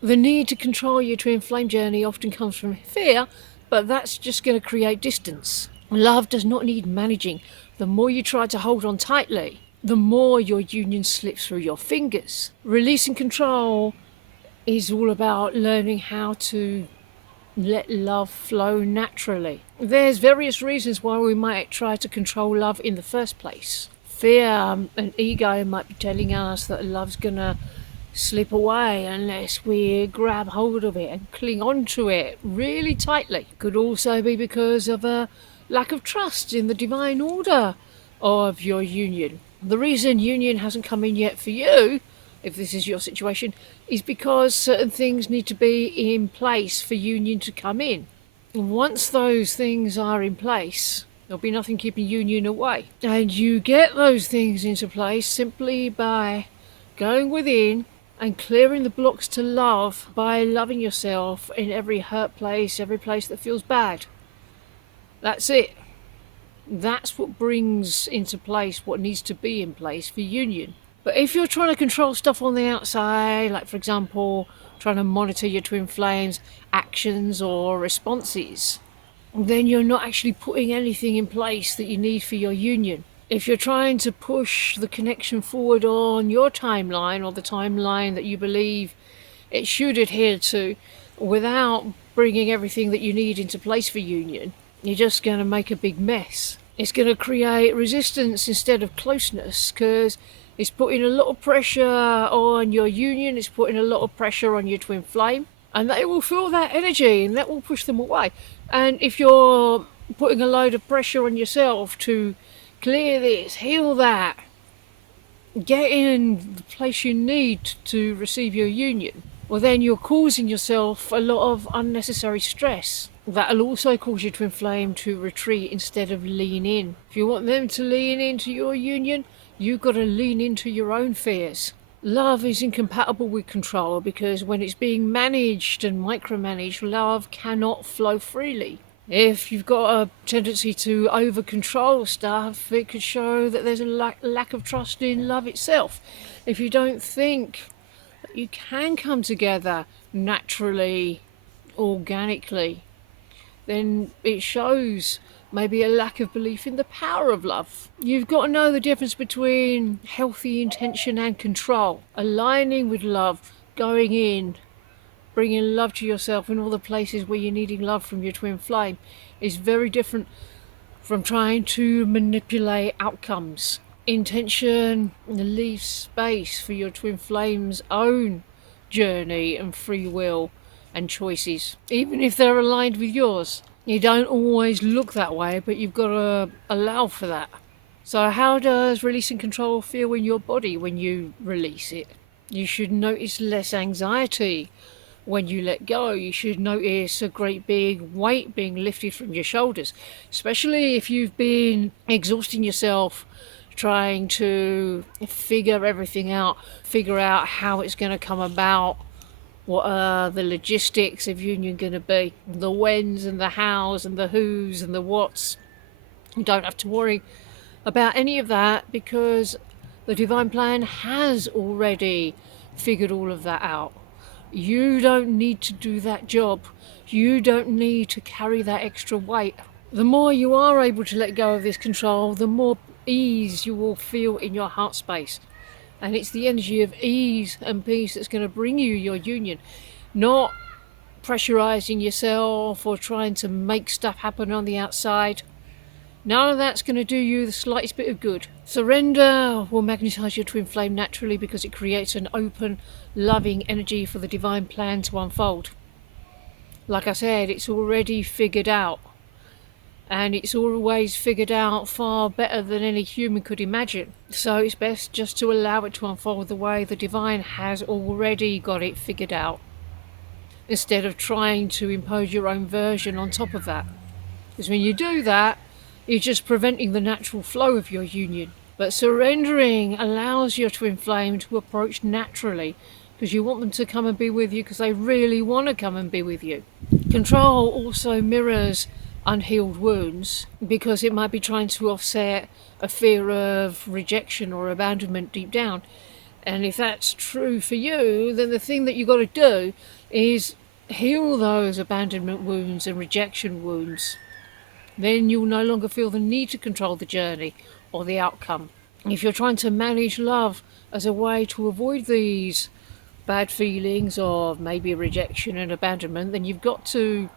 The need to control your twin flame journey often comes from fear, but that's just going to create distance. Love does not need managing. The more you try to hold on tightly, the more your union slips through your fingers. Releasing control is all about learning how to let love flow naturally. There's various reasons why we might try to control love in the first place. Fear and ego might be telling us that love's gonna slip away unless we grab hold of it and cling on to it really tightly. Could also be because of a lack of trust in the divine order of your union. The reason union hasn't come in yet for you, if this is your situation, is because certain things need to be in place for union to come in. And once those things are in place, there'll be nothing keeping union away. And you get those things into place simply by going within and clearing the blocks to love by loving yourself in every hurt place, every place that feels bad. That's it. That's what brings into place what needs to be in place for union. But if you're trying to control stuff on the outside, like for example, trying to monitor your twin flames' actions or responses, then you're not actually putting anything in place that you need for your union. If you're trying to push the connection forward on your timeline or the timeline that you believe it should adhere to without bringing everything that you need into place for union, you're just going to make a big mess. It's going to create resistance instead of closeness because it's putting a lot of pressure on your union, it's putting a lot of pressure on your twin flame, and they will feel that energy and that will push them away. And if you're putting a load of pressure on yourself to clear this, heal that, get in the place you need to receive your union, well then you're causing yourself a lot of unnecessary stress. That'll also cause your twin flame to retreat instead of lean in. If you want them to lean into your union, you've got to lean into your own fears. Love is incompatible with control because when it's being managed and micromanaged, love cannot flow freely. If you've got a tendency to over-control stuff, it could show that there's a lack of trust in love itself. If you don't think that you can come together naturally, organically, then it shows maybe a lack of belief in the power of love. You've got to know the difference between healthy intention and control. Aligning with love, going in, bringing love to yourself in all the places where you're needing love from your twin flame is very different from trying to manipulate outcomes. Intention leaves space for your twin flame's own journey and free will and choices, even if they're aligned with yours. You don't always look that way, but you've got to allow for that. So how does releasing control feel in your body when you release it? You should notice less anxiety when you let go. You should notice a great big weight being lifted from your shoulders, especially if you've been exhausting yourself trying to figure everything out, figure out how it's going to come about. What are the logistics of union going to be? The whens and the hows and the whos and the whats. You don't have to worry about any of that because the divine plan has already figured all of that out. You don't need to do that job. You don't need to carry that extra weight. The more you are able to let go of this control, the more ease you will feel in your heart space. And it's the energy of ease and peace that's going to bring you your union, not pressurizing yourself or trying to make stuff happen on the outside. None of that's going to do you the slightest bit of good. Surrender will magnetize your twin flame naturally because it creates an open, loving energy for the divine plan to unfold. Like I said, it's already figured out. And it's always figured out far better than any human could imagine. So it's best just to allow it to unfold the way the divine has already got it figured out, instead of trying to impose your own version on top of that. Because when you do that, you're just preventing the natural flow of your union. But surrendering allows your twin flame to approach naturally, because you want them to come and be with you because they really want to come and be with you. Control also mirrors unhealed wounds because it might be trying to offset a fear of rejection or abandonment deep down. And if that's true for you, then the thing that you've got to do is heal those abandonment wounds and rejection wounds. Then you'll no longer feel the need to control the journey or the outcome. If you're trying to manage love as a way to avoid these bad feelings of maybe rejection and abandonment, then you've got to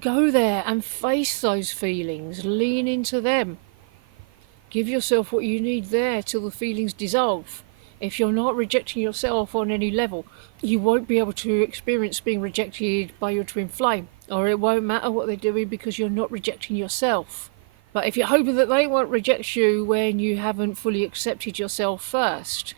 go there and face those feelings, lean into them. Give yourself what you need there till the feelings dissolve. If you're not rejecting yourself on any level, you won't be able to experience being rejected by your twin flame, or it won't matter what they're doing because you're not rejecting yourself. But if you're hoping that they won't reject you when you haven't fully accepted yourself first,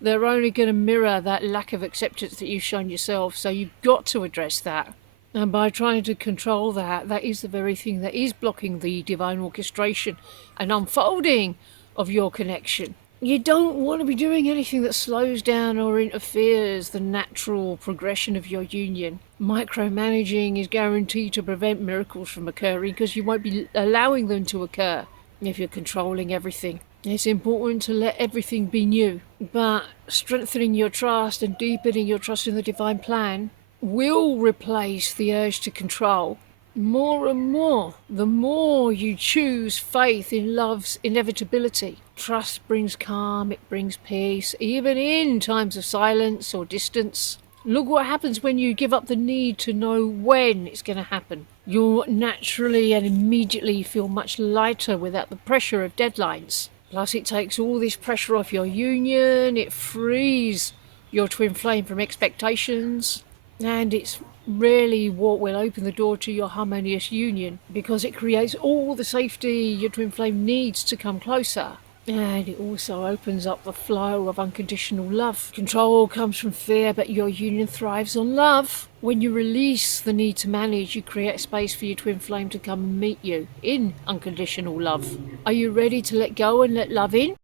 they're only going to mirror that lack of acceptance that you've shown yourself, so you've got to address that. And by trying to control that, that is the very thing that is blocking the divine orchestration and unfolding of your connection. You don't want to be doing anything that slows down or interferes the natural progression of your union. Micromanaging is guaranteed to prevent miracles from occurring because you won't be allowing them to occur if you're controlling everything. It's important to let everything be new, but strengthening your trust and deepening your trust in the divine plan will replace the urge to control more and more. The more you choose faith in love's inevitability. Trust brings calm, it brings peace, even in times of silence or distance. Look what happens when you give up the need to know when it's going to happen. You'll naturally and immediately feel much lighter without the pressure of deadlines. Plus, it takes all this pressure off your union, it frees your twin flame from expectations, and it's really what will open the door to your harmonious union because it creates all the safety your twin flame needs to come closer. And it also opens up the flow of unconditional love. Control comes from fear, but your union thrives on love. When you release the need to manage, you create space for your twin flame to come and meet you in unconditional love. Are you ready to let go and let love in?